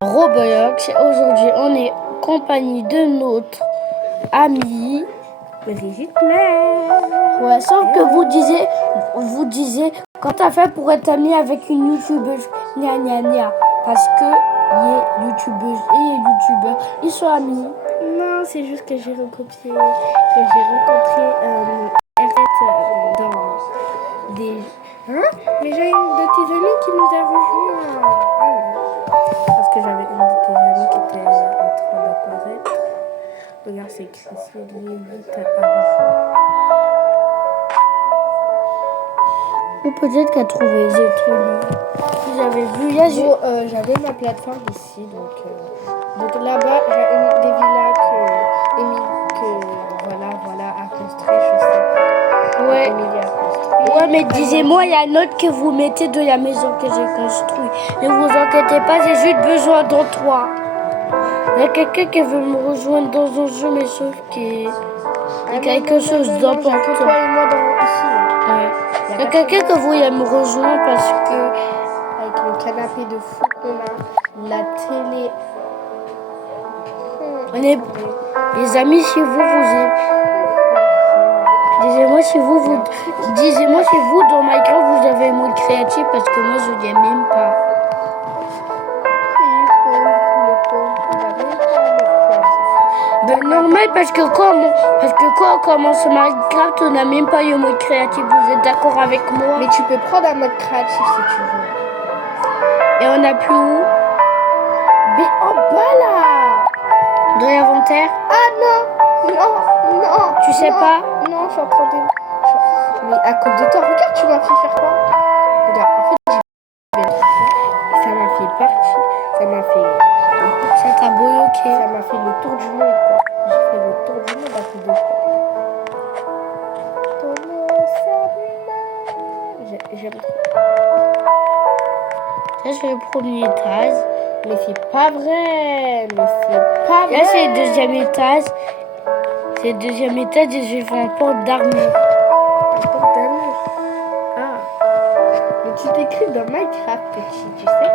Roblox. Aujourd'hui, on est en compagnie de notre ami Brigitte Claire. Ouais, sauf que vous disiez, quand t'as fait pour être ami avec une youtubeuse, gna gna gna, parce que les youtubeuses et les youtubeurs, ils sont amis. Non, c'est juste que j'ai rencontré Arrête dans des... Hein? Mais j'ai une de tes amies qui nous a rejoints. Ah oui. Parce que j'avais une de tes amies qui était en train d'apparaître. Regarde, c'est écrit sur vite Ou peut-être qu'elle trouvait les trucs. Vous avez vu, j'avais ma plateforme ici, donc là-bas, j'ai des villas que voilà, à construire, je sais. Ouais. Emilie a construit. Ouais, mais disez-moi, il y a une autre que vous mettez de la maison que j'ai construite. Ne vous inquiétez pas, j'ai juste besoin d'endroit. Il y a quelqu'un qui veut me rejoindre dans un jeu, mais sauf qu'il y a quelque chose d'important. Toi et moi ici. Ouais. Il y a quelqu'un qui voulait me rejoindre parce que... Avec le canapé de fou qu'on a, la télé... Les amis, si vous Disez-moi si vous dans Minecraft vous avez un mode créatif parce que moi je n'ai même pas. Ben normal parce que quand on commence Minecraft on n'a même pas le mode créatif. Vous êtes d'accord avec moi? Mais tu peux prendre un mode créatif si tu veux. Et on n'a plus où? Mais en bas là. Dans l'inventaire? Ah non. Tu sais pas? Non, je suis en train de... Mais à cause de toi, regarde, tu m'as fait faire quoi? Regarde, en fait, et ça m'a fait partie. Ça t'a bloqué. Ça m'a fait le tour du monde, quoi. J'ai fait le tour du monde à cause de toi. J'aime trop. Ça c'est le premier étage. Mais c'est pas vrai. Là c'est le deuxième étage. C'est le deuxième étage et je fais un porte d'armure. Un porte d'armure. Ah. Mais tu t'écris dans Minecraft, petit, tu sais.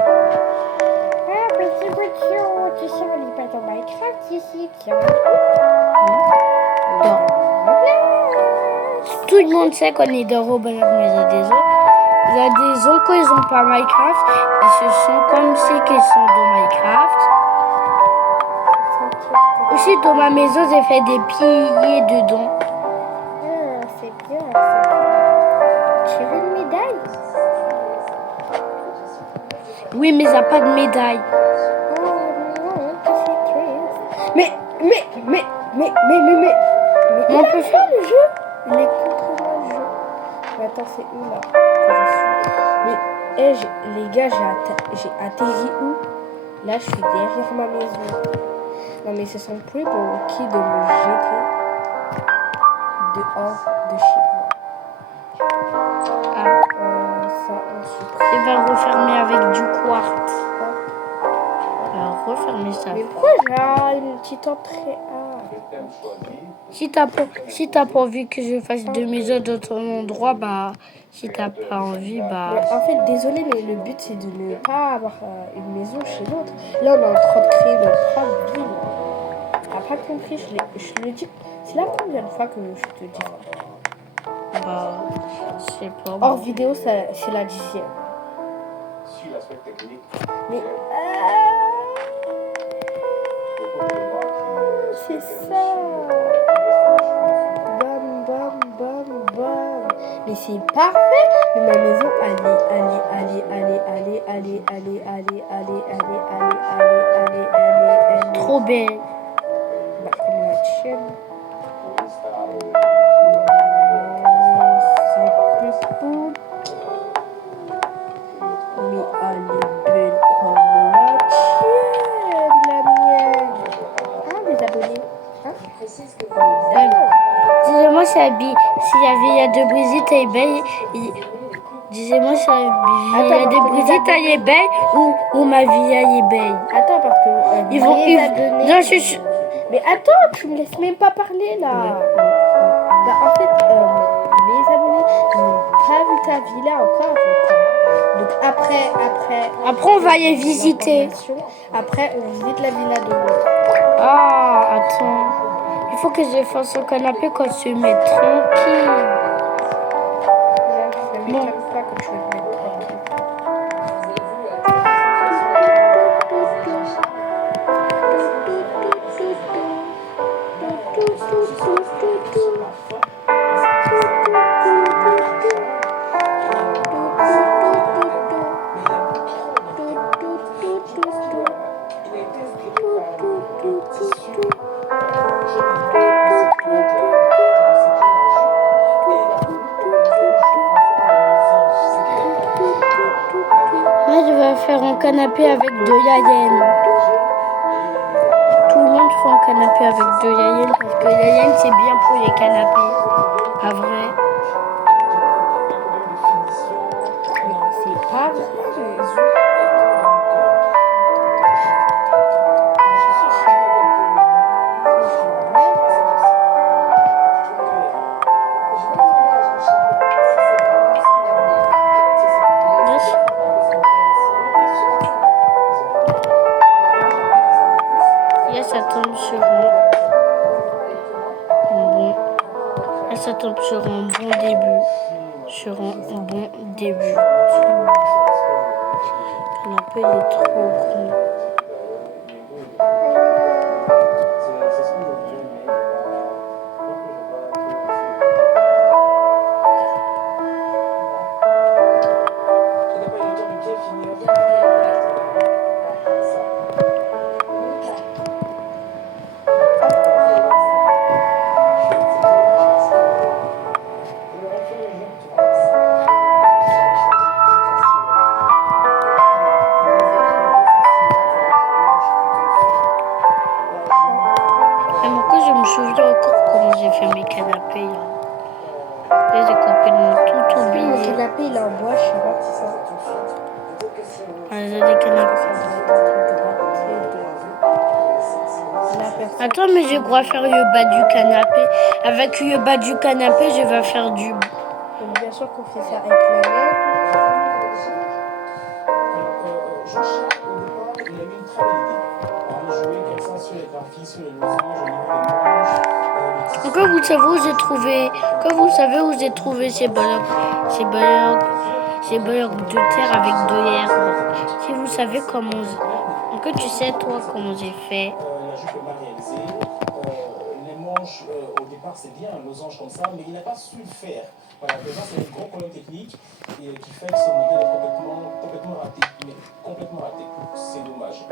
Ah, petit boutillon, tu sais, on n'est pas dans Minecraft ici, tiens. Non. Tout le monde sait qu'on est dans Roblox, mais il y a des gens quand ils n'ont pas Minecraft, ils se sentent comme si qu'ils sont dans Minecraft. Aussi dans ma maison, j'ai fait des piliers dedans. Ah, c'est bien. Tu veux une médaille? Oui, mais il n'y a pas de médaille. Oh non, c'est triste. Mais, on peut faire le jeu. Il est contre moi, le jeu. Mais attends, c'est où là que je suis? Mais, les gars, j'ai atterri où? Là, je suis derrière ma maison. Non, mais ce sont plus pour qui de me jeter dehors de chez moi. Ça, on supprime. Il va refermer avec du quartz. Il va refermer ça. Mais pourquoi j'ai une petite entrée? Si t'as pas envie que je fasse deux maisons dans ton endroit, bah, si t'as pas envie, bah... Mais en fait, désolé, mais le but, c'est de ne pas avoir une maison chez l'autre. Là, on est en train de créer notre propre ville. T'as pas compris, je le dis. C'est la combien de fois que je te dis? Bah, je sais pas. Hors vidéo, c'est la 10e. Mais... c'est ça. Bam. Mais c'est parfait. Mais ma maison, allez. Trop belle. Bah, comme la tienne. C'est plus mais elle est belle comme la tienne, la mienne. Ah, des abonnés. Disez-moi si la villa de Brigitte est belle. Disez-moi si la villa de Brigitte est belle ou ma villa est belle. Attends, parce que ils vont. Non, mais attends, tu me laisses même pas parler là. Bah, en fait, mes abonnés n'ont pas vu ta villa encore. Donc après, Après, on va aller visiter. Après, on visite la villa de l'autre. Ah, attends. Il faut que je fasse un canapé quand je me tranquille. Ne Bon. m'éclate pas quand tu veux te mettre tranquille. Moi, je vais faire un canapé avec de yayen. Tout le monde fait un canapé avec de yayen parce que yayen, c'est bien pour les canapés. Pas vrai? C'est pas vrai. Yes. Yes, ça tombe sur bon. Là, ça tombe sur un bon début. Sur un bon début. Le canapé, il est trop gros. Je me souviens encore comment j'ai fait mes canapés. Là, j'ai complètement tout Mon oublié. canapé, il est en bois, je sais pas pourquoi. J'ai des canapés. Attends, mais je crois faire le bas du canapé. Avec le bas du canapé, je vais faire du... Donc bien sûr qu'on fait ça avec la laine. Jean-Charles, au départ, il a eu une très belle idée. On jouer comme ça sur les graphies, sur les losanges, au niveau des manches. Donc, vous savez où j'ai trouvé... Quand vous savez où j'ai trouvé ces blocs de terre avec de l'herbe. Si vous savez comment... Donc, tu sais, toi, comment j'ai fait. La jupe est mal réalisée. Les manches, au départ, c'est bien un losange comme ça, mais il n'a pas su le faire. Voilà, déjà, c'est un gros problème technique et qui fait que ce modèle est complètement raté. Mais complètement raté. C'est dommage.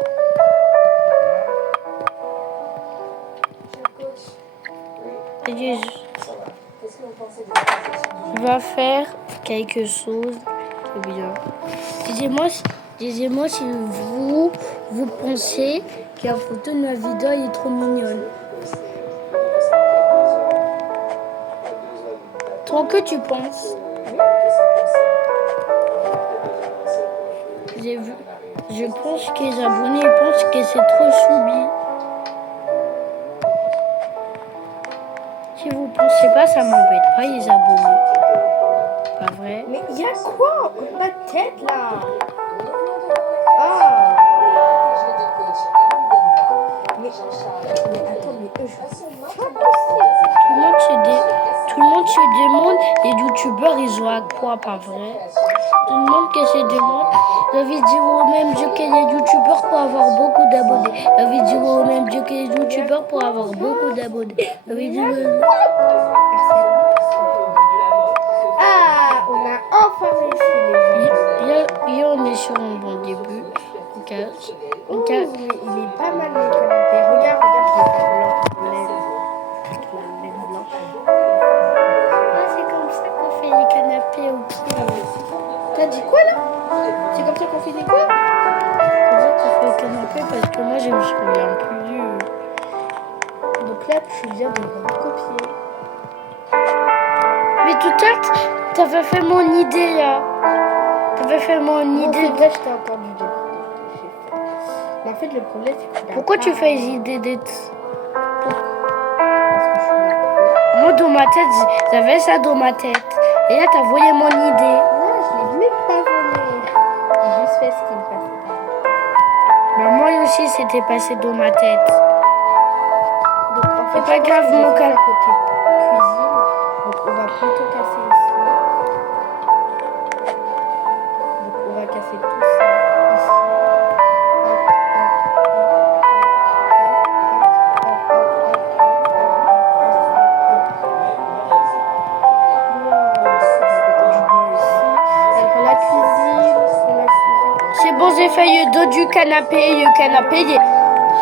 Je vais faire quelque chose de bien. Disez-moi si vous pensez que la photo de ma vidéo est trop mignonne. Toi, que tu penses? J'ai vu. Je pense que les abonnés pensent que c'est trop choubi. Si vous pensez pas, ça m'embête pas les abonnés. Pas vrai? Mais il y a quoi dans ma tête là? Ah! Mais attends, mais eux, je... Tout le monde se demande, les youtubeurs ils jouent à quoi, pas vrai? Tout le monde qui se demande la vidéo au même jeu que les youtubeurs pour avoir beaucoup d'abonnés. La vidéo au même jeu que les youtubeurs pour avoir beaucoup d'abonnés. La vidéo... Ah! On a enfin réussi. On est sur un bon début. Mais il est pas mal le canapé. Regarde, je l'ai fait blanc. Ah, c'est comme ça qu'on fait les canapés, ok. T'as dit quoi là? C'est comme ça qu'on fait des quoi? C'est comme ça qu'on fait les canapés parce que moi je me souviens plus. Donc là, tu viens de me copier. Mais tout à l'heure, t'avais fait mon idée là. T'avais fait mon idée. C'est vrai, je t'ai entendu dire. Mais en fait, le problème, c'est que... Pourquoi tu fais les idées d'être... Parce que je suis là. Moi, dans ma tête, j'avais ça dans ma tête. Et là, t'as volé mon idée. Non, je l'ai même pas volé. qu'est-ce qui me passe? Bah, moi aussi, c'était passé dans ma tête. Donc, en C'est fait, pas grave, mon mon cas. côté cuisine. Donc, on va plutôt casser ici. Donc, on va casser tout ça ici. Hop, hop, alors, la cuisine. C'est bon, j'ai fait le dos du canapé. Le canapé, il est...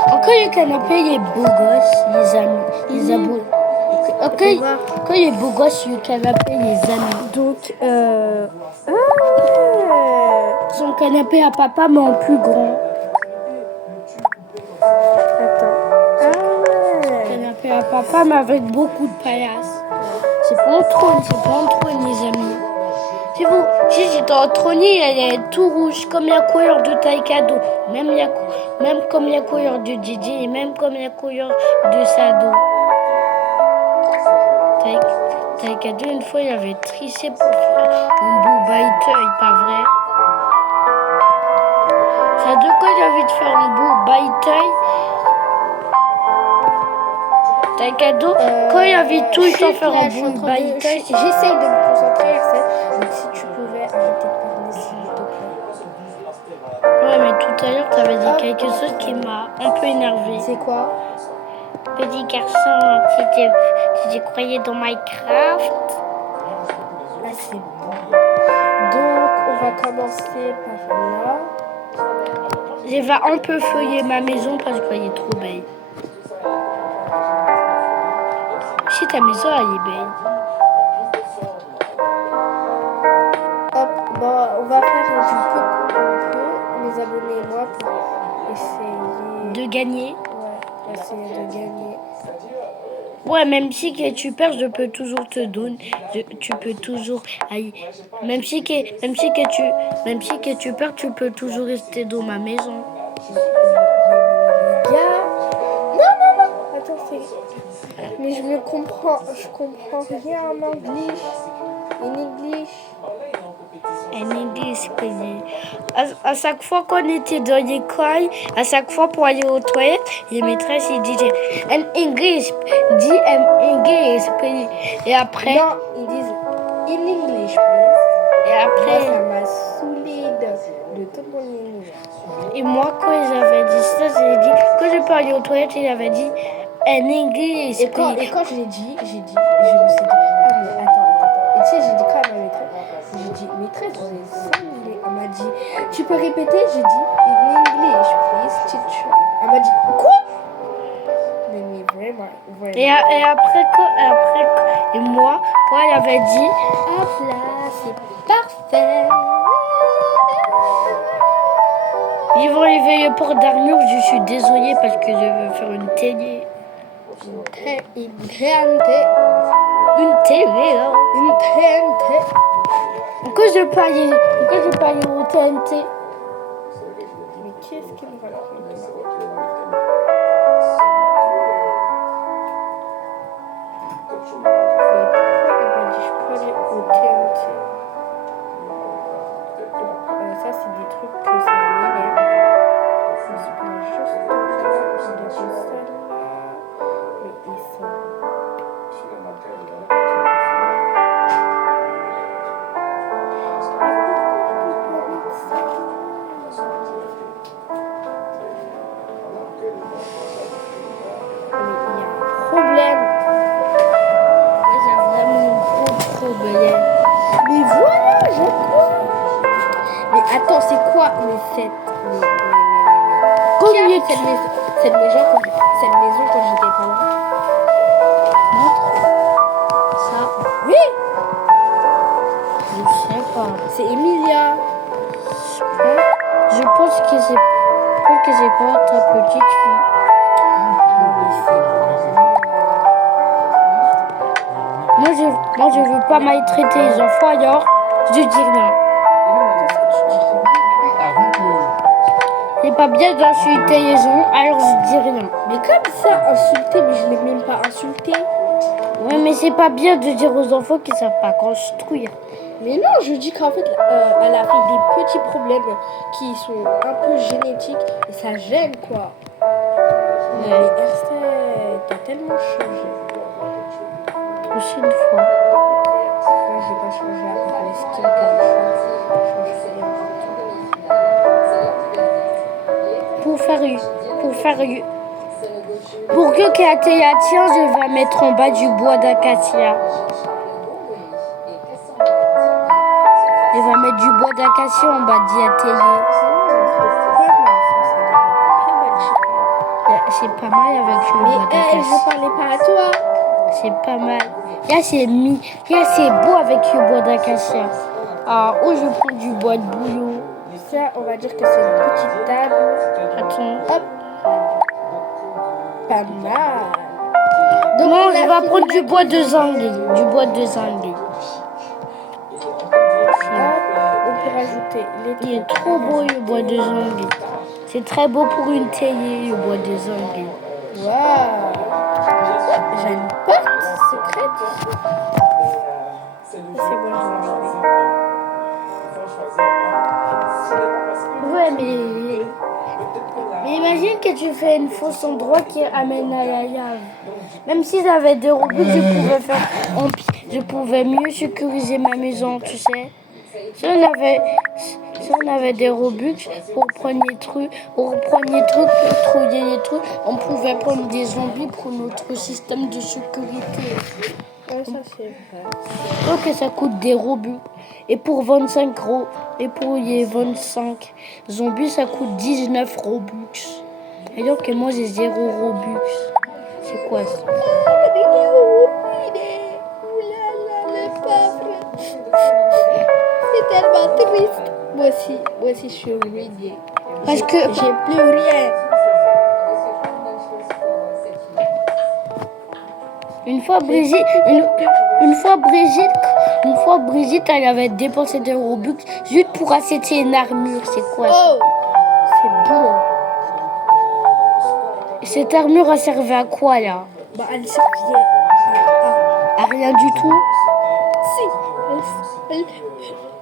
Encore le canapé, il est beau gosse, les amis. Les abos. Ok, quand il est beau gosse, le canapé, les amis. Donc, Son canapé à papa, mais en plus grand. attends. Canapé à papa, mais avec beaucoup de paillasse. C'est pas un trône, les amis. Si vous, si j'étais en trônier, elle est tout rouge, comme la couleur de Taekado. Même comme la couleur de Didi, et même comme la couleur de Sado. Taekado, une fois, il avait triché pour faire un beau baïteuil, pas vrai? Sado, quand il a envie de faire un beau baïteuil, Taekado, quand il a envie tout le temps faire un beau baïteuil, j'essaye de me concentrer, Axel. Donc, si tu pouvais arrêter de parler, s'il te plaît. ouais, mais tout à l'heure, tu avais dit quelque chose qui m'a un peu énervé. C'est quoi? Petit garçon, si tu croyais dans Minecraft. Là, c'est bon. Donc, on va commencer par là. Je vais un peu feuiller ma maison parce qu'elle est trop belle. Si ta maison, elle est belle. Hop, bon, on va faire du peu qu'on peut, mes abonnés et moi, pour essayer De gagner. Ouais, essayer de gagner. Ouais, même si que tu perds, je peux toujours te donner. Tu peux toujours. Aïe. Même si que tu perds, tu peux toujours rester dans ma maison. Les gars, non. Attends, mais je comprends rien en anglais. En English. En English, à chaque fois qu'on était dans l'école, à chaque fois pour aller aux toilettes, les maîtresses ils disaient en English, dis en English, et après. Non, ils disent in English, please. Et après. Moi, ça m'a saoulé de tout mon English. Et moi, quand ils avaient dit ça, j'ai dit, quand je peux aller aux toilettes, ils avaient dit en English. Et quand je l'ai dit, je me suis dit, ah mais attends. Et tu sais, j'ai dit quoi à ma maîtresse? J'ai dit, maîtresse, vous êtes saoulée. Elle m'a dit, tu peux répéter? J'ai dit, in English, please, teacher. Elle m'a dit, quoi? Mais vraiment. Et après, et moi, quand elle avait dit, hop là, c'est parfait. ils vont lever le port d'armure, je suis désolée parce que je veux faire une télé. Une grande Une télé, hein. Une TNT. Pourquoi je peux aller au TNT? Mais qu'est-ce qu'il me raconte là? Je peux aller au TNT. Ça, c'est des trucs que ça m'énerve. Je peux juste de ça là. Mais ils sont. Problème. J'ai vraiment un gros problème. Mais voilà, je crois. Mais attends, c'est quoi mais cette Combien cette maison quand j'étais pas là? ça? Oui, Je sais pas. c'est Emilia. Je pense que c'est pas ta petite fille. Moi je veux pas maltraiter les enfants, alors je dis rien. C'est pas bien d'insulter les gens, alors je dis rien. Mais comme ça, insulté, mais je l'ai même pas insulté. Ouais, mais c'est pas bien de dire aux enfants qu'ils savent pas construire. Mais non, je dis qu'en fait, elle a fait des petits problèmes qui sont un peu génétiques et ça gêne quoi. Mais Estelle, t'as tellement changé. Prochaine fois. Moi, je vais pas changer à part les skins que je change. Pour que Katia tient, je vais mettre en bas du bois d'acacia. Je vais mettre du bois d'acacia en bas d'y atelier. C'est pas mal avec le bois Mais d'acacia. je parlais pas à toi. C'est pas mal. Là, c'est beau avec le bois d'acacia. Ah, où je prends du bois de bouillon. Ça, on va dire que c'est une petite table. Attends. Hop. Pas mal. Donc, Non, on a je vais fini prendre du la bois de cuisine. zanguet. Du bois de zanguet. On peut rajouter les Il est trop beau le bois de zanguet. C'est très beau pour une théier, le bois de zanguet. Waouh. J'ai une porte secrète. C'est bon, je vais enlever. Ouais, mais imagine que tu fais une fausse endroit qui amène à la lave. Même si j'avais des robots, je pouvais mieux sécuriser ma maison, tu sais. Si on avait des Robux pour prendre les trucs, pour trouver les trucs, on pouvait prendre des zombies pour notre système de sécurité. Ouais, ça c'est vrai. Donc ça coûte des Robux. Et pour 25 euros, et pour les 25 zombies, ça coûte 19 Robux. Et donc moi j'ai 0 Robux. C'est quoi ça? C'est tellement triste. Moi aussi, je suis ruinée. Parce que J'ai plus rien. une fois Brigitte, elle avait dépensé des Robux juste pour acheter une armure. C'est quoi ça? Oh, c'est bon. Cette armure, elle servait à quoi là? Bah, elle servait À rien du tout. Si,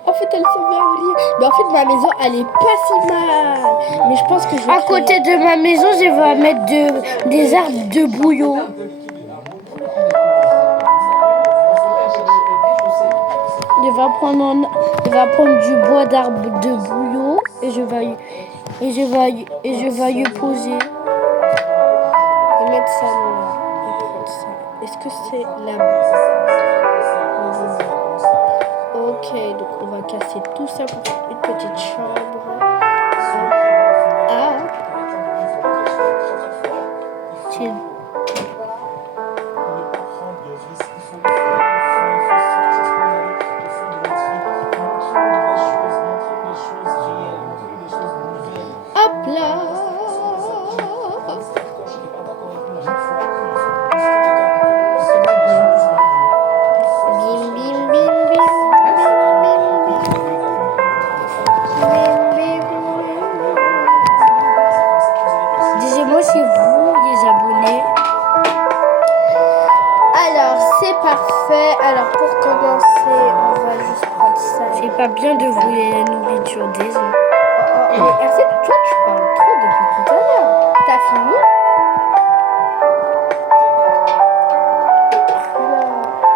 en fait, elle servait à rien. Mais en fait, ma maison, elle est pas si mal. Mais je pense que je vais À côté de ma maison, je vais mettre des arbres de bouillon. Je vais prendre du bois d'arbre de bouillon et je vais y poser. Je vais mettre ça là. Et prendre ça. Est-ce que c'est là? Ok, donc on va casser tout ça pour faire une petite chambre. Ah, C'est- hop là. Bim, bim, bim, bim. Dis-moi si vous, les abonnés, Alors, c'est parfait. Alors, pour commencer, on va juste prendre ça. c'est pas bien de voler la nourriture des autres. Mais Hercé, toi, tu parles trop depuis tout à l'heure. T'as fini?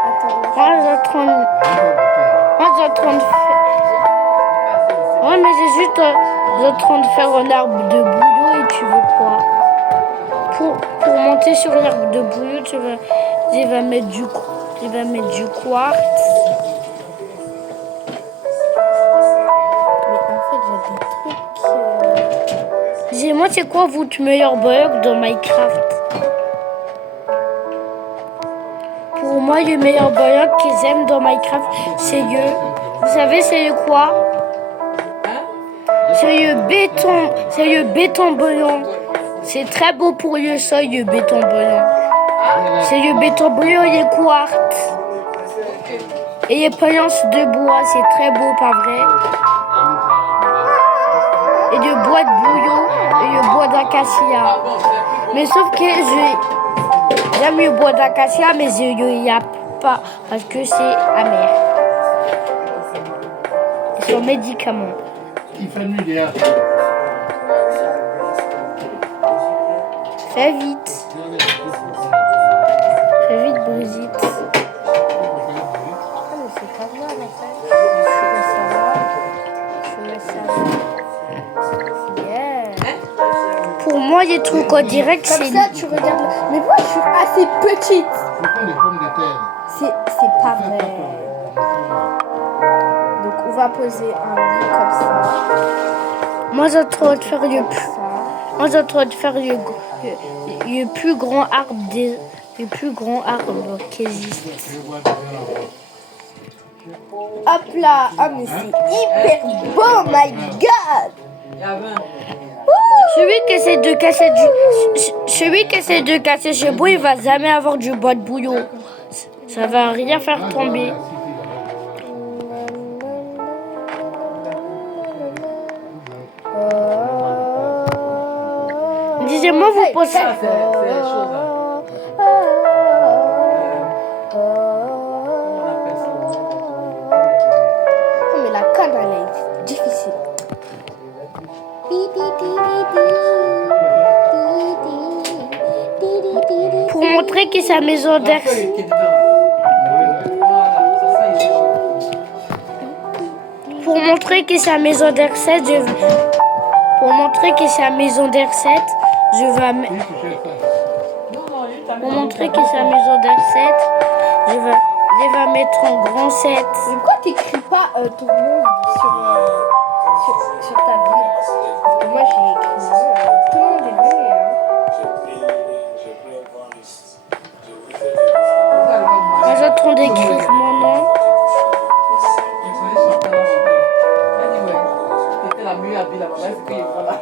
Attends. Moi, j'ai en train de faire. Ouais, mais j'ai juste en train de faire un arbre de bouillon et tu veux quoi? Pour monter sur l'arbre de bouillon, je vais mettre du quartz. Mais en fait, j'ai des trucs. Dis-moi, c'est quoi votre meilleur bug dans Minecraft? Pour moi, le meilleur bug qu'ils aiment dans Minecraft, c'est vous savez, c'est le quoi? C'est le béton bouillon. C'est très beau pour le sol, le béton bouillon. C'est le béton bouillon et le quartz. Et les paillances de bois, c'est très beau, pas vrai? Et le bois de bouillon et le bois d'acacia. Mais sauf que J'aime le bois d'acacia, mais il n'y a pas parce que c'est amer. C'est un médicament. Il fait nuit derrière. Fais vite. Fais vite, Brigitte. Ah, mais c'est pas mal en fait. Je mets ça là. Yeah. Pour moi, les trucs en direct, Comme c'est... ça, tu regardes. Mais moi, je suis assez petite. Je prends des pommes de terre. C'est pas vrai. Donc, on va poser un lit comme ça. Moi, j'ai trop de faire le plus... Ça. Moi, j'ai trop de faire le plus grand arbre le plus grand arbre qui existe. Hop là. Ah, mais c'est hyper beau, my god. Celui qui essaie de casser chez moi, il va jamais avoir du bois de bouillon. Ça va rien faire tomber. Disez-moi, vous pensez... C'est les choses. Oh, mais la canne, elle est difficile. Pour montrer que sa maison d'Ercès... Pour montrer que sa maison d'Ercès, Pour montrer que c'est la maison d'R7, Pour montrer que c'est la maison d'R7, je vais mettre en grand 7. Mais pourquoi t'écris pas ton nom sur ta ville? Parce que moi j'ai écrit mon nom, tout le monde est venu. Moi j'attends d'écrire mon nom. C'était la mieux habillée là-bas. Est-ce que voilà.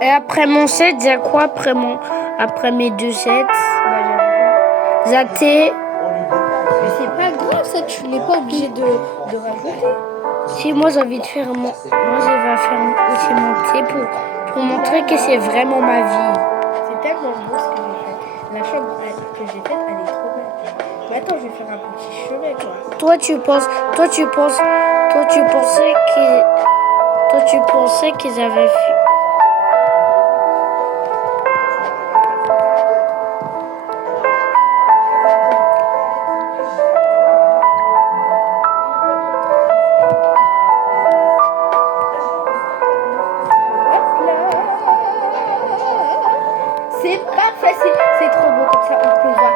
Et après mon 7, j'ai quoi après mes 2 sets? Zaté. Mais c'est pas grave ça, tu n'es pas obligé de rajouter. Si moi j'ai envie de faire moi je vais faire aussi mon thé pour montrer que c'est vraiment ma vie. C'est tellement beau ce que j'ai fait. La chambre que j'ai faite, elle est trop belle. Mais attends, je vais faire un petit chevet quoi. Toi tu pensais qu'ils avaient fait. C'est parfait, c'est trop beau comme ça, on peut voir.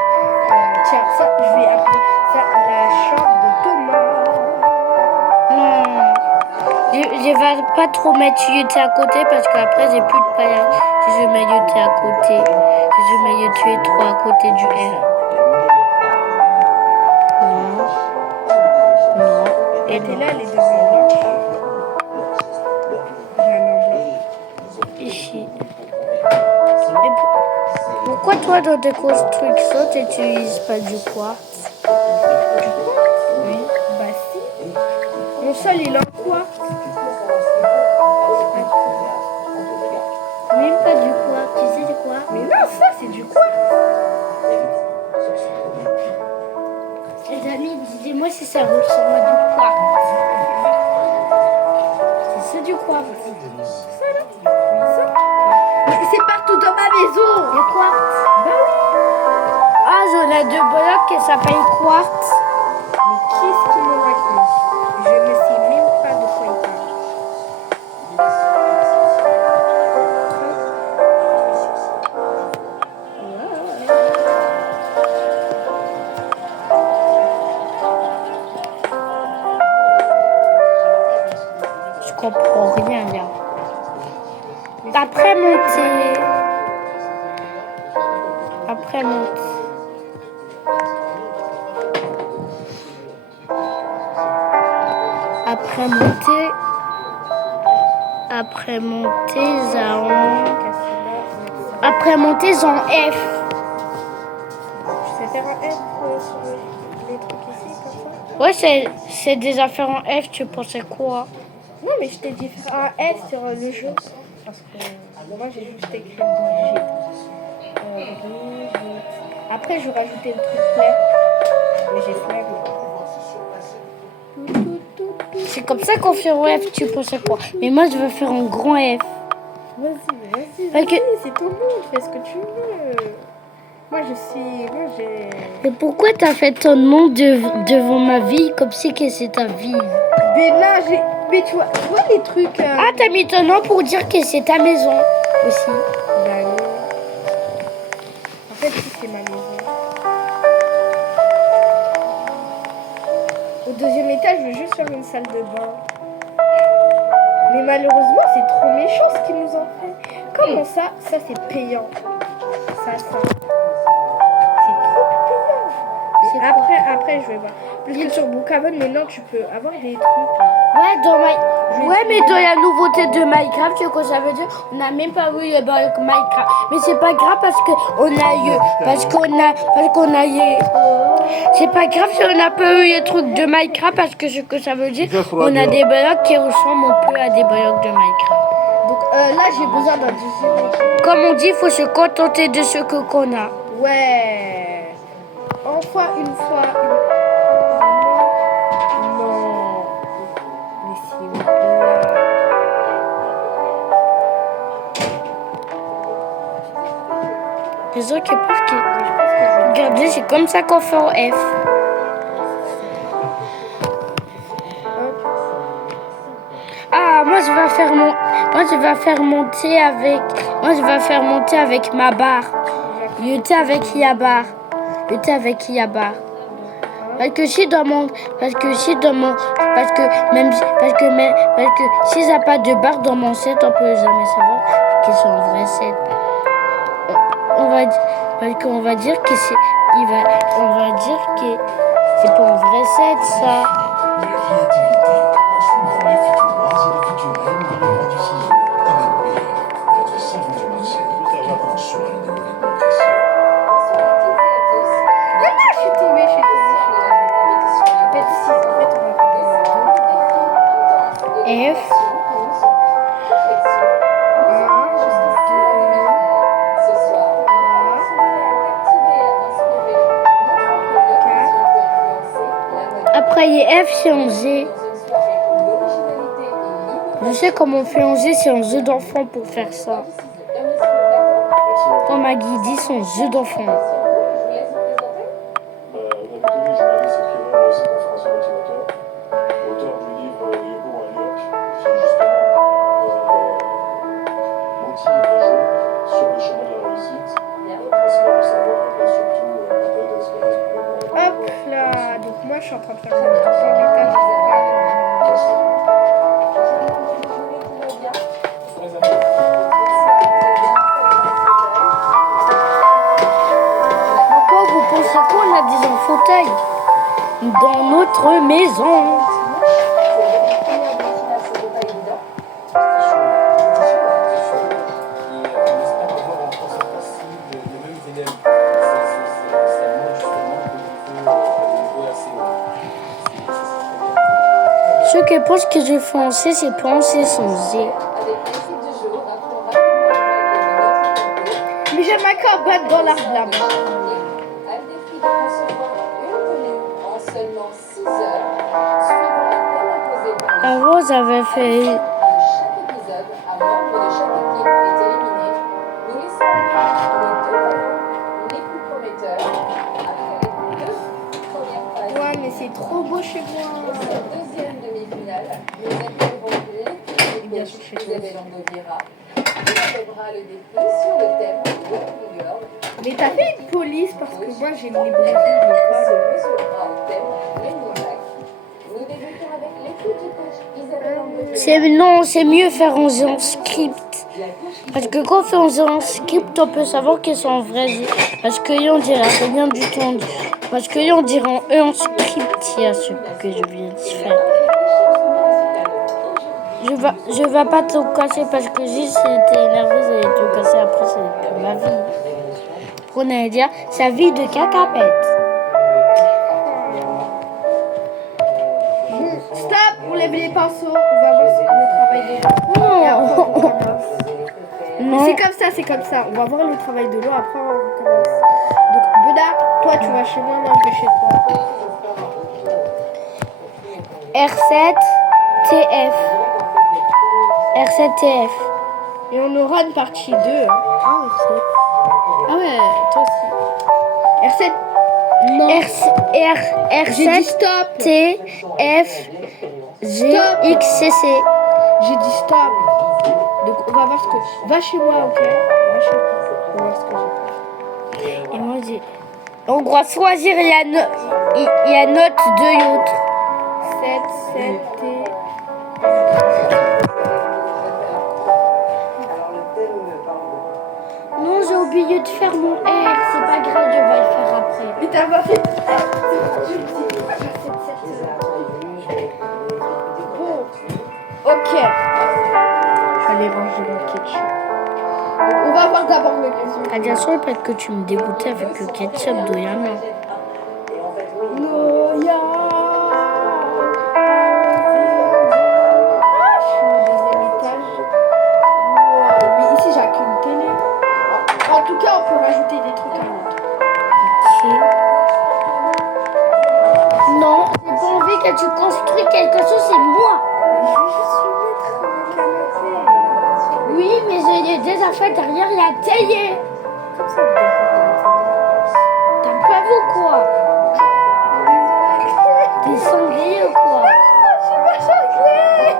Tiens, ça, je vais appeler ça la chambre de Thomas. Je vais pas trop mettre Yoté à côté parce qu'après j'ai plus de paillage. Si je mets Yoté à côté, si je mets Yoté 3 à côté du R. Non. Et t'es là, elle est devenue blanche. J'ai un blanc. Ici. Et pourquoi toi dans tes constructions tu n'utilises pas du quartz? Oui, bah si. Mon sol, il est en quoi? Même pas du quartz, tu sais c'est quoi? Mais non, ça, c'est du quoi? Les amis, dites-moi si ça ressemble à du quartz. C'est du quartz. Ça, là? Ça? Mais c'est partout dans ma maison. Le quartz. Bah oui. Ah, j'en ai 2 blocs qui s'appellent quartz. Mais qu'est-ce qui me raconte? Je ne sais même pas de quoi il parle. Je comprends rien là. Après monter. Après monter. Après monter. Après monter en. Après monter en F. Tu sais faire un F sur les trucs ici, comme ça? Ouais, c'est des affaires en F, tu pensais quoi? Non, mais je t'ai dit faire un S sur le jeu. Parce que moi, j'ai juste écrit rigide. Rigide. Après, je rajoutais le truc clair. Mais j'ai flemme. C'est comme ça qu'on fait en F, tu pensais quoi? Mais moi, je veux faire en grand F. Vas-y, Ok. c'est tout le monde, fais ce que tu veux. Moi, j'ai... Mais pourquoi t'as fait ton nom devant ma vie comme si que c'est ta vie? Mais là, mais tu vois les trucs... Ah, t'as mis ton nom pour dire que c'est ta maison aussi. Bah non. En fait, si, c'est ma maison. Au deuxième étage, je veux juste faire une salle de bain. Mais malheureusement, c'est trop méchant ce qu'ils nous ont fait. Comment ça? Ça, c'est payant. Ça. C'est trop payant. Après, je vais voir. Parce que sur Brookhaven, maintenant, tu peux avoir des trucs. Ouais, mais dans la nouveauté de Minecraft, tu sais quoi ça veut dire? On n'a même pas vu le bug Minecraft. Mais c'est pas grave parce qu'on a eu. Parce qu'on a eu. C'est pas grave si on n'a pas eu les trucs de Minecraft parce que ce que ça veut dire, on a des blocs qui ressemblent un peu à des blocs de Minecraft. Donc là, j'ai besoin d'un deuxième étage. Comme on dit, il faut se contenter de ce qu'on a. Ouais. Une fois. Non. Mais c'est une blague. Les autres qui pensent que. Regardez, c'est comme ça qu'on fait en F. Ah, moi je vais faire monter avec ma barre. Je t'ai avec Yabar. Parce que si s'il n'y a pas de barre dans mon set, on peut jamais savoir qu'ils sont en vrai set. On va dire que c'est pas un vrai set ça. F. Après, il y a F, c'est en Z. Je sais comment on fait en Z, c'est un jeu d'enfant pour faire ça. Quand Maggie dit son jeu d'enfant. Hop là. Donc moi, je suis en train de faire mon deuxième étage. Pourquoi vous pensez qu'on a des fauteuils dans notre maison? Ceux qui pensent que je fais en C, c'est pas en C, c'est en Z. Mais j'aime ma cabane dans l'arbre là-bas. Avant, j'avais fait. Ouais, mais c'est trop beau chez moi. Deuxième demi-finale, nous accueillerons l'équipe Bien sûr, chez toi. Isabelle Angovira qui célébrera le défi sur le thème Working Girl. Mais t'as fait une police parce que moi j'ai mis les La bras finale de se l'école. mesurera au thème Men in Black. Nous débutons avec l'équipe du coach Isabelle Angovira. Non, c'est mieux faire en Z en script. Parce que quand on fait en Z en script, on peut savoir qu'ils sont en vrai. Parce que on dirait rien du tout. Parce que on dirait en E en script, il y a ce que je viens de faire. Je vais pas tout casser parce que juste j'étais énerveuse et tout casser après c'est plus ma vie. On allait dire sa vie de cacapette. enlève les pinceaux, on va voir le travail de l'eau. Et après, on recommence. Non. C'est comme ça. On va voir le travail de l'eau, après on recommence. Donc, Beda, toi tu vas chez moi, moi je vais chez toi. R7 TF. R7 TF. Et on aura une partie 2. Ah, R7. Ah ouais, toi aussi. R7. Non. J'ai dit R7 stop. TF GXCC. J'ai dit stop. Donc on va voir ce que... Va chez moi, ok? Va chez moi. On va voir ce que j'ai fait. Et moi j'ai. On doit choisir il y a note de l'autre. 7 T. Non, j'ai oublié de faire mon R. C'est pas grave, je vais le faire après. Mais t'as pas fait... Bon. Ok. Je vais aller ranger mon ketchup. Donc, on va voir d'abord le maison. Attention, peut-être que tu me dégoûtais avec le ketchup d'Oyama. Noya. Je suis au deuxième étage. Wow. Mais ici, j'ai qu'une télé. En tout cas, on peut rajouter des trucs à l'autre. Non, j'ai pas envie que tu construis quelque chose, c'est moi. Je vais juste le mettre au canapé. Oui, mais j'ai des affaires derrière la télé. Comme ça, T'as pas vu quoi? T'es sanglier ou quoi? je suis pas sanglée.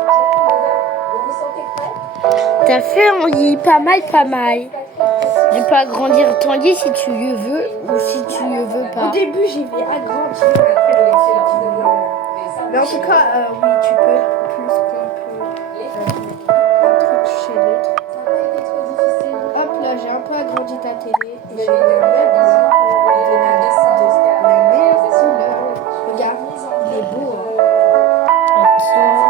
Vous vous sentez prêt? T'as fait un lit pas mal. Tu peux agrandir ton lit si tu le veux ou si tu le veux Au pas. début, j'ai fait agrandir, mais après, le mec s'est dit non. Mais en tout cas, oui, tu peux plus qu'on peut un truc chez l'autre. Ça n'a pas été trop difficile. Hop là, j'ai un peu agrandi ta télé et j'ai mis un meuble de la meilleure couleur. Regarde, il est beau. Hein. Attends.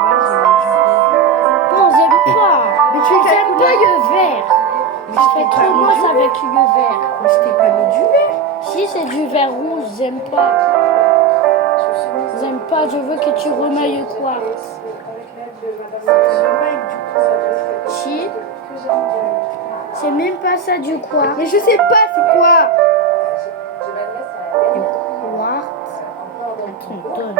En bas, j'ai mis du vert. Non, j'aime pas. Mais tu es J'aime pas le vert. Mais Ça je t'ai fait pas trop mis moche du avec le vert. Mais je t'ai pas mis du vert. Si c'est du vert rouge, j'aime pas. J'aime pas, je veux que tu remeilles le quartz. C'est pas avec du quartz. Si. C'est même pas ça du quartz. Mais je sais pas, c'est quoi? Je m'adresse à la Du tête. quartz. Encore dans le Attends, donne.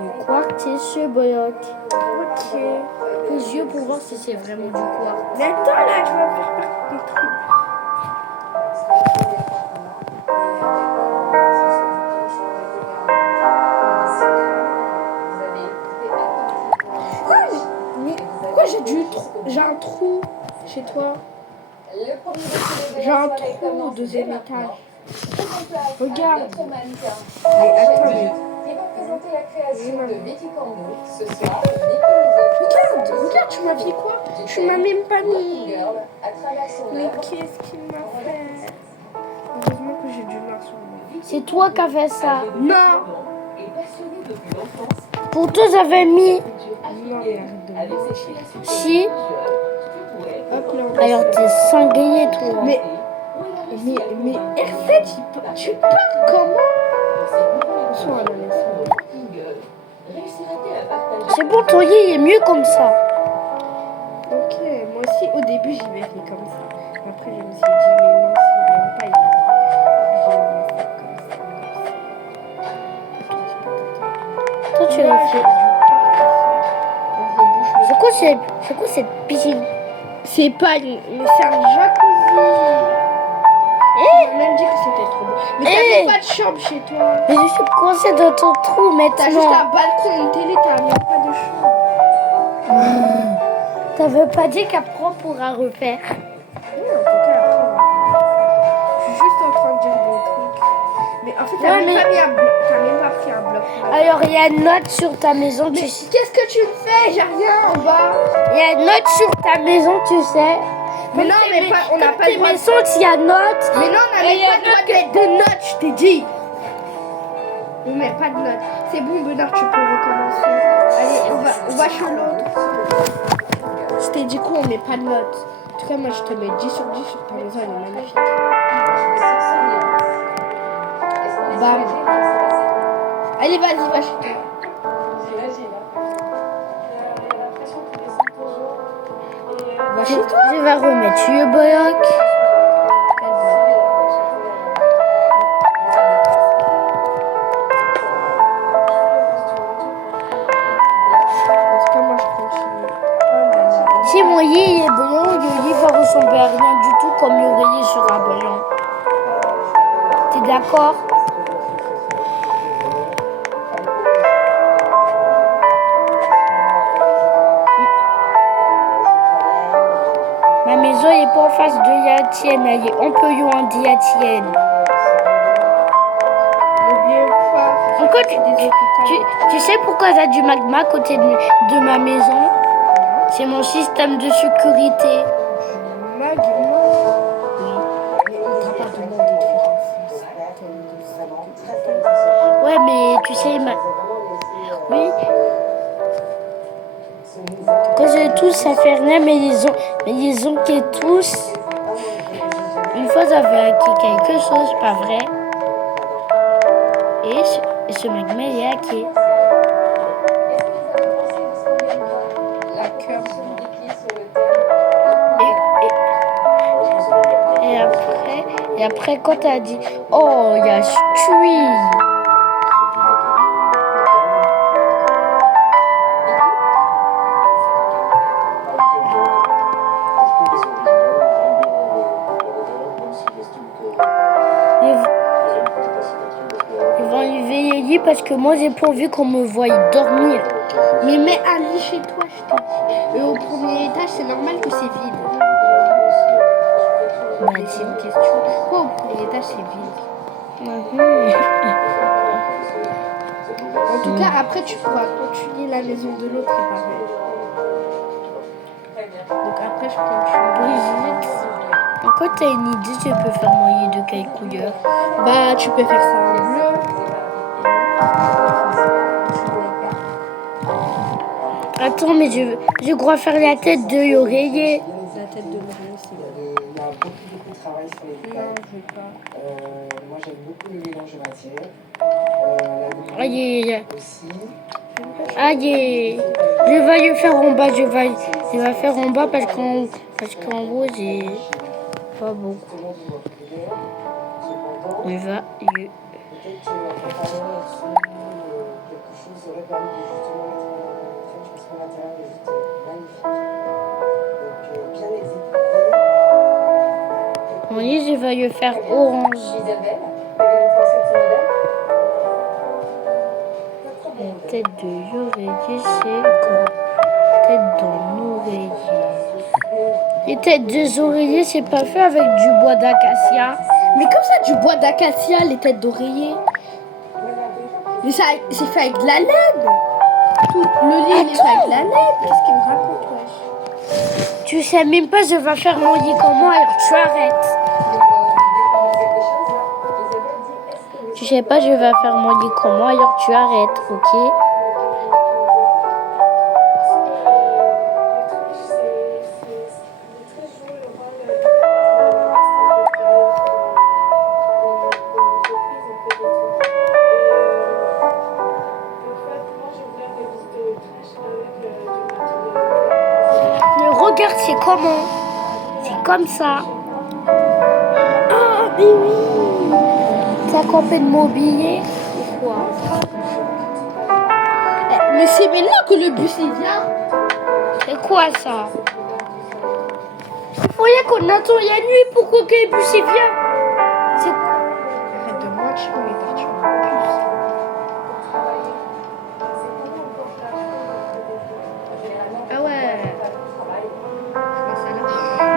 Du quartz, c'est ce bloc. Ok. Les yeux pour voir si c'est vraiment du quartz. Mais attends là, tu vas faire partie des trucs. Vous avez écouté attentivement. Mais pourquoi j'ai un trou chez toi? Le premier défilé de J'ai un la soirée trou au commence deuxième dès étage. maintenant. Prenons place à Regarde. notre mannequin, Mais attends, Chadwick, mais... qui va présenter la création Mais de maman. Betty Kangoo. Ce soir, Betty nous offre Regarde, tu m'as fait quoi? Tu m'as même pas Working mis... Girl à travers son Mais œuvre. qu'est-ce qu'il m'a fait? Heureusement que j'ai du noir sur moi. C'est toi qui as fait ça. Non. Pour toi, j'avais mis. Non, mais arrête de me mentir. Si. Hop là, on va- Alors, t'es sanglier, toi. Mais R7, tu parles comment? Bonsoir, la C'est bon, ton lit il est mieux comme ça. Ok, moi aussi au début j'y vais comme ça. Après je me suis dit mais non, s'il n'aime pas, il faut que je mette ça comme ça. Toi, tu Là, l'as j'ai fait. du parc ici. On rebouche le... C'est quoi cette piscine? C'est pas une... Mais c'est un jacuzzi. On m'a même dit que c'était trop beau. Mais Eh. t'avais pas de chambre chez toi. Mais je suis coincée dans ton trou T'as juste un maintenant. balcon, une télé, t'as même pas de chambre. T'avais pas dit qu'après on pourra refaire. Oui, en tout cas, après, on va- je suis juste en train de dire des trucs. Mais en fait, t'as Ouais, même mais- pas mis un bloc. T'as même pas pris un bloc. Alors, il y a une note sur ta maison, Mais tu sais. qu'est-ce que tu me fais? J'ai rien en bas. Il y a une note sur ta maison, tu sais. Mais non, mais pas, on n'a pas tes le droit de... maisons, il y a notes. Mais non, on n'a Et y a pas le droit de mettre de notes, je t'ai dit. On met pas de notes. C'est bon, Bernard, tu peux recommencer. Allez, on va chez l'autre. Je t'ai dit quoi, on met pas de notes. En tout cas, moi, je te mets 10 sur 10 sur ta maison, elle est magnifique. Bam. Allez, vas-y, va chez toi. Va chez toi. Je vais remettre le bloc. En tout cas, moi, je continue. Oh là là. Si mon lit est blanc, le lit va ressembler à rien du tout comme l'oreiller sera blanc. T'es d'accord? Ma maison n'est pas en face de la tienne, elle est un peu loin de la tienne. N'oubliez pas. Encore, c'est des hôpitaux. tu sais pourquoi il y a du magma à côté de ma maison? C'est mon système de sécurité. Magma. Oui. Mais on t'a pas demandé de faire un système de sécurité. Ouais, mais tu sais, oui. Quand j'ai tous, ça fait rien, mais ils ont qui tous. Une fois, j'avais hacké quelque chose, pas vrai. Et ce magma, il est hacké. La cœur. Et après, quand t'as dit, oh, il y a Stui. Ils vont y veiller parce que moi, j'ai pas envie qu'on me voie dormir. Mais mets un lit chez toi, je t'ai dit. Et au premier étage, c'est normal que c'est vide. Bah, C'est une question. Pourquoi au premier étage, c'est vide? En tout cas, après, tu pourras continuer la maison de l'autre et pareil. Donc après, je continue. Brigitte, quand t'as une idée, tu peux faire moyen de quelle couleur? Bah, tu peux faire ça en bleu. Attends, mais je crois faire la tête de l'oreiller. La tête de l'oreiller aussi. Il y a beaucoup de travail sur les Non, détails. je veux pas. Moi, j'aime beaucoup le mélange de matière. Aïe, Aussi. aïe. Je vais le faire en bas, je vais faire en bas parce qu'en haut, j'ai pas beaucoup. Justement, du mode couleur. Cependant, On va peut-être qu'en préparant au-dessus quelque chose aurait permis de justement mettre en crème. Je pense que l'intérieur est juste magnifique. Donc, bien exécuté. oui, je vais le faire orange. Isabelle, vous avez une pensée de ce modèle? La tête de l'oreiller, c'est comme tête dans l'oreiller. Les têtes des oreillers, c'est pas fait avec du bois d'acacia. Mais comme ça, du bois d'acacia, les têtes d'oreiller. Mais ça, c'est fait avec de la laine. Tout le lit, il est fait avec de la laine. Qu'est-ce qu'il me raconte, wesh? Tu sais même pas, je vais faire mon lit comment, alors tu arrêtes. Tu sais pas, je vais faire mon lit comment, alors tu arrêtes, ok? Mais regarde, c'est comment? C'est comme ça. Ah, mais oui! Ça campé de mobilier ou quoi? Mais c'est maintenant que le bus, il vient. C'est quoi ça? Il fallait qu'on attend la nuit pour que le bus il vienne. C'est quoi? Arrête de mentir, on est parti en bus. Ah ouais.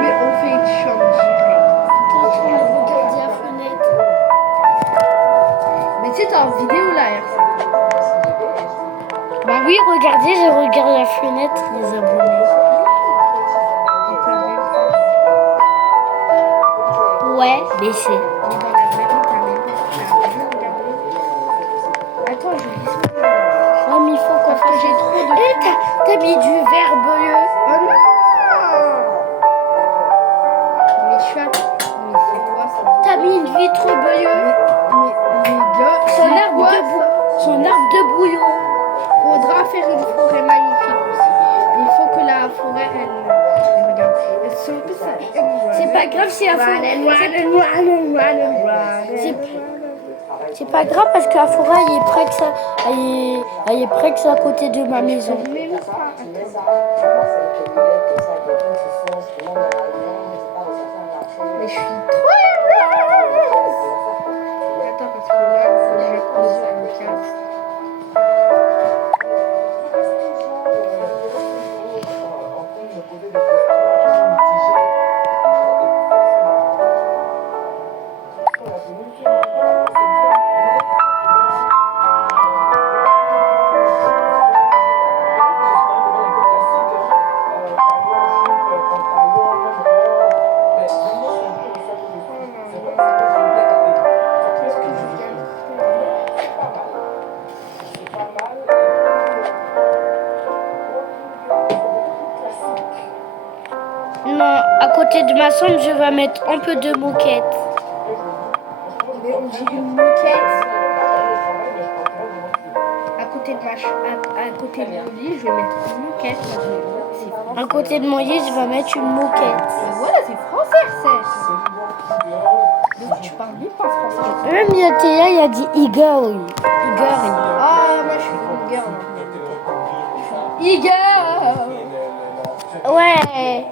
Mais on fait une chambre direct. T'es en train de regarder la fenêtre. Mais tu sais, t'es en vidéo là, RC. Bah oui, regardez, je regarde la fenêtre, les abonnés. Et t'as même pas. baisser. Mais dans la vraie vie, t'as même pas regardé. Attends, je lis ça. Ouais, mais il faut qu'on Parce que fasse. j'ai trop de. Eh, t'as mis du vert bleu. Oh non! Mais je suis à. Mais c'est quoi ça? T'as mis une vitre bleue. Mais les gars, Son c'est arbre quoi de ça? Son arbre de bouillon. Faudra faire une forêt magnifique aussi. Il faut que la forêt, elle regarde. Elle se plus C'est pas grave si la forêt. C'est pas grave parce que la forêt elle est près que ça. Elle est près que ça à côté de ma maison. Même pas. Mais ça, c'est que ça quelqu'un qui fonce, tout le monde a raison, c'est pas où ça fait un marché. Mais je suis trop heureuse. Attends, parce que là, je pose une case. Non, à côté de ma chambre, je vais mettre un peu de moquette. Mais on dit une moquette. À côté de à côté de mon lit, je vais mettre une moquette. C'est À côté de mon lit, je vais mettre une moquette. voilà, c'est français, c'est. Donc tu parles même pas français. Même Yatéa, il a dit Igor. Igor. Ah, moi je suis une girl. Igor. Ouais.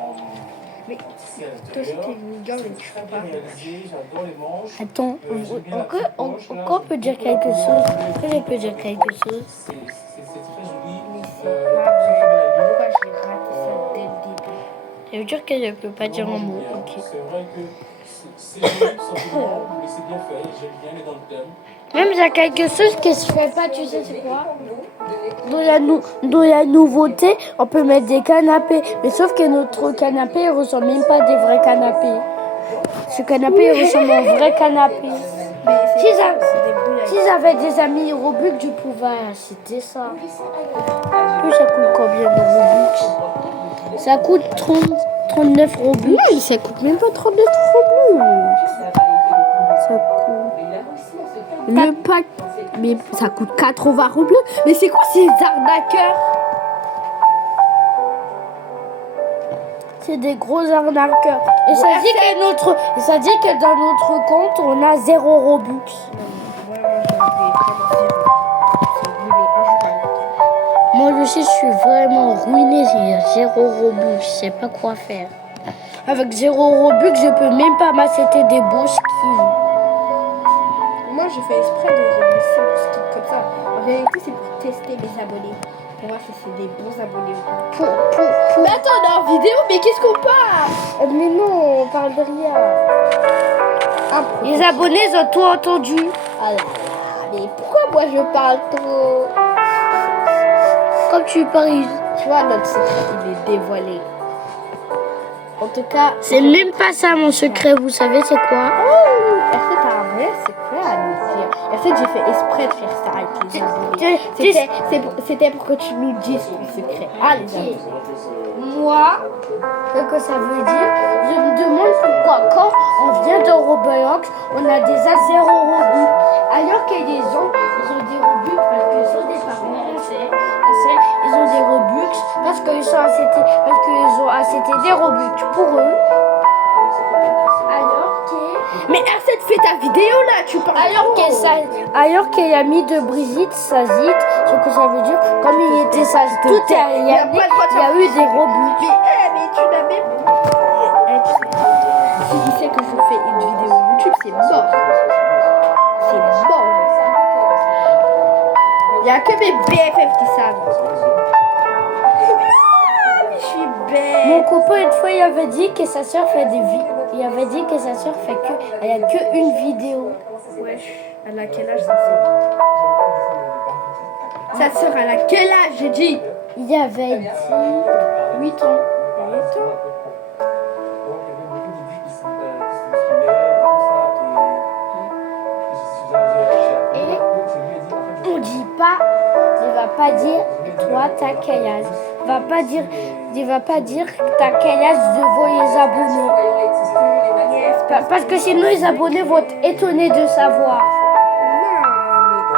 Mais toi aussi t'es une girl et tu fais pas. Attends, encore on peut dire quelque chose. Je peux dire quelque chose. C'est très joli. Mais c'est pas vrai. Pourquoi j'ai raté ça dès le début? Ça veut dire que je peux pas dire un mot. Ok. C'est vrai que c'est joli, simplement, mais c'est bien fait. J'aime bien les dans le thème. Même il y a quelque chose que je fais pas, tu sais c'est quoi? Dans la nouveauté, on peut mettre des canapés. Mais sauf que notre canapé, il ressemble même pas à des vrais canapés. Ce canapé, il ressemble à un vrai canapé. Si j'avais des amis Robux, je pouvais acheter ça. Plus ça coûte combien de Robux? Ça coûte 39 Robux. Non, ça coûte même pas 39 Robux. Ça coûte. Le pack, mais ça coûte 80 Robux. Mais c'est quoi ces arnaqueurs? C'est des gros arnaqueurs. Et ça dit que dans notre compte, on a 0 Robux. Moi aussi, je suis vraiment ruiné. J'ai 0 Robux. Je sais pas quoi faire. Avec 0 Robux, je peux même pas m'acheter des beaux skins. Moi, je fais exprès de remercier mon skin comme ça. En réalité, c'est pour tester mes abonnés. Pour voir si c'est des bons abonnés ou pas. Mais attends, on est en vidéo, mais qu'est-ce qu'on parle? Mais non, on parle de rien. Les abonnés ont tout entendu. Ah là là, mais pourquoi moi je parle trop? Comme tu parles. Tu vois, notre secret, il est dévoilé. En tout cas, C'est même pas ça mon secret, vous savez c'est quoi? est-ce que t'as un vrai secret à nous dire? Est-ce que j'ai fait exprès de faire ça avec les abonnés? C'était pour que tu nous dises ton secret. Ah, les abonnés. Moi, ce que ça veut dire, je me demande pourquoi quand on vient de Roblox, on a déjà 0 Robux. Alors que les gens, ils ont des Robux parce qu'ils sont des parents, on sait, ils ont des Robux parce qu'ils ont acheté des Robux pour eux. Alors que... Mais R7, fais ta vidéo là, tu parles Alors que l'ami de Brigitte, Sazit, ce que ça veut dire, comme il était sage toute l'année, il y a eu des Robux. Mais tu n'as même si tu sais que je fais une vidéo YouTube, c'est mort. C'est mort. Il n'y a que mes BFF qui savent. Ah, mais je suis belle. Mon copain, une fois, il avait dit que sa soeur fait des vidéos. Il avait dit que sa soeur fait elle a que une vidéo. Wesh, elle a quel âge sa soeur? Sa soeur, elle a quel âge, j'ai dit? Il avait dit 8 ans. pas dire toi t'as quel âge. Il va pas dire t'as quel âge devant les abonnés. Parce que sinon les abonnés vont être étonnés de savoir. Non,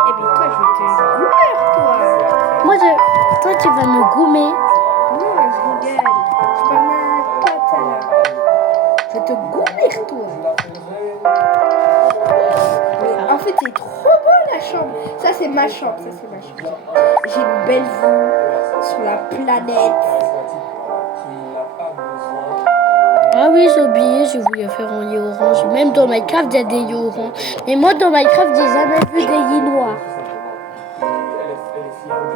mais toi, je vais te goûter, toi. Toi tu vas me goumer. Non, je rigole. Je parle à toi, t'as là. Je vais te goûter, toi. Mais en fait, c'est trop beau la chambre. Ça, c'est ma chambre. J'ai une belle vue sur la planète. Ah oui, j'ai oublié, je voulais faire un lit orange. Même dans Minecraft, il y a des lits oranges. Mais moi, dans Minecraft, j'ai jamais vu des lits noirs.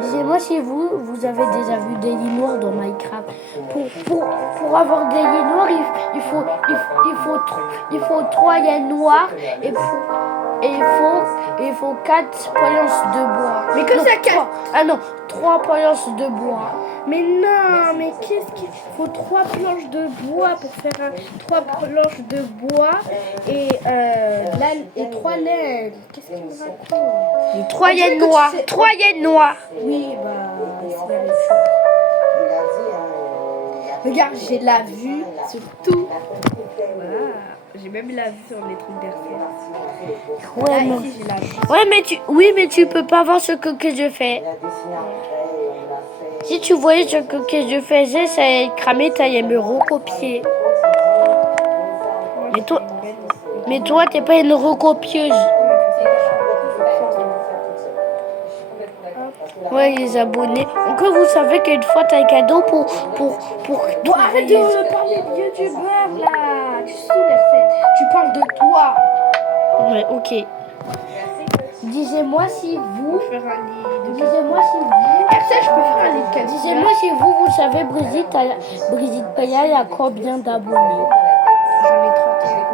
Dis-moi si vous avez déjà vu des lits noirs dans Minecraft. Pour avoir des lits noirs, il faut 3 lits noirs et il faut 4 planches de bois. Mais que ça casse. Ah non, 3 planches de bois. Mais non, mais qu'est-ce qu'il faut 3 planches de bois pour faire 3 planches de bois et 3 laines. Qu'est-ce qu'il me raconte? 3 lits noirs. 3 lits noirs. Oui, bah, c'est la même chose. Regarde, j'ai la vue sur tout. Voilà. J'ai même la vue sur les trucs d'RCS. Ouais, Là, mais... ici, j'ai la vue. Ouais, mais tu peux pas voir ce que je fais. Si tu voyais ce que je faisais, ça allait cramer, t'allais me recopier. Mais toi, t'es pas une recopieuse. Ouais, les abonnés. Donc vous savez qu'une fois, t'as un cadeau pour Bon, arrête de me parler de youtubeur là. Tu saoules, RCS. Tu parles de toi. Ouais, ok. Disez-moi si vous... Faire un lit de Disez-moi si vous... RCS, je peux faire un lit de 4. Disez-moi si vous savez, Brigitte Paya, il y a combien d'abonnés? J'en ai 31.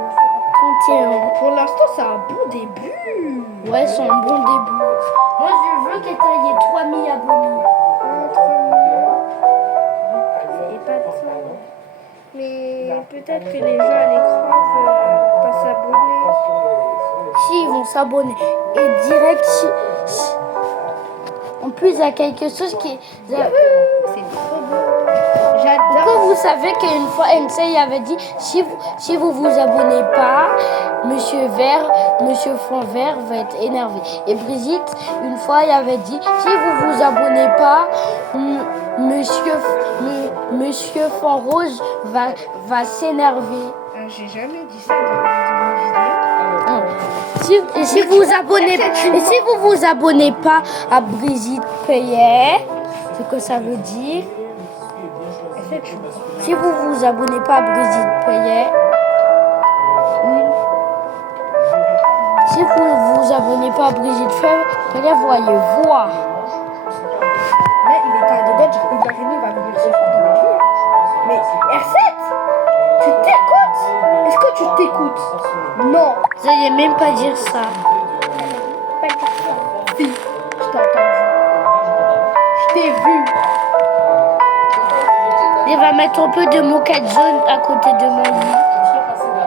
31. Pour l'instant, c'est un bon début. Ouais, c'est un bon début. Moi, je veux que tu aies 3000 abonnés. 3 millions. C'est pas de ça. Mais peut-être que les gens à l'écran veulent pas s'abonner. Si, ils vont s'abonner. Et direct, en plus, il y a quelque chose qui... C'est trop beau. J'adore. Pourquoi vous savez qu'une fois, NC avait dit, si vous vous abonnez pas, Monsieur Fond Vert va être énervé. Et Brigitte, une fois, il avait dit, si vous vous abonnez pas, Monsieur Fond Rose va s'énerver. J'ai jamais dit ça dans une vidéo. Si vous vous abonnez pas à Brigitte Payet, c'est que ça veut dire. Si vous vous abonnez pas à Brigitte Payet, si vous vous abonnez pas à Brigitte Payet, voyez voir. Là, il est à 2 mètres, Jérémy va venir se faire dans la rue. Mais R7, tu t'écoutes? Est-ce que tu t'écoutes? Non. Vous n'allez même pas dire ça. Pas dire ça. Si, je t'ai entendu. Je t'ai vu. Il va mettre un peu de moquette jaune à côté de mon lit.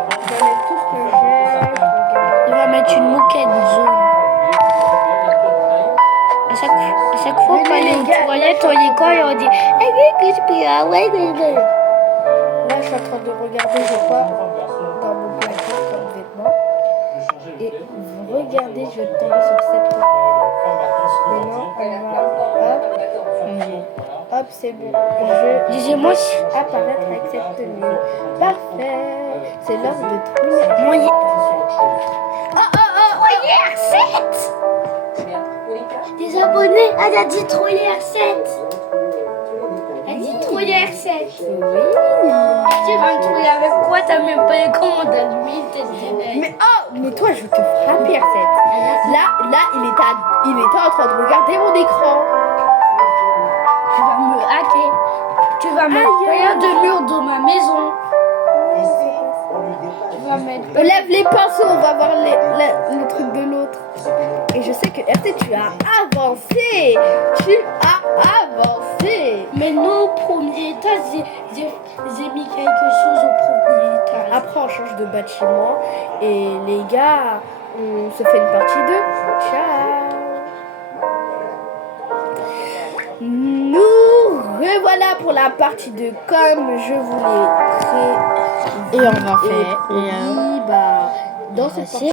Je vais mettre tout ce que j'ai. Il va mettre une moquette jaune. À chaque fois qu'on est aux toilettes, on y colle et on dit Là, je suis en train de regarder, je crois, dans mon placard comme vêtements. Et regardez, je vais tomber sur cette roue. Maintenant, hop, c'est bon. Je Disez-moi si... apparaître avec cette tenue. Parfait. C'est l'heure de trouver. Des abonnés, elle a dit trop R7. Elle a dit trop R7. Oui. Tu vas me trouver avec quoi? T'as même pas les commandes à lui, Mais toi, je vais te frapper, R7. Là, il était en train de regarder mon écran. Tu vas me hacker. Tu vas mettre plein de murs dans ma maison. Tu vas mettre... On lève les pinceaux, on va voir le truc de l'autre. Et je sais que RT, tu as avancé. Mais non, au premier étage, j'ai mis quelque chose au premier étage. Après, on change de bâtiment. Et les gars, on se fait une partie 2. Ciao. me voilà pour la partie de comme je vous l'ai Et on va faire. promis, bah, dans cette partie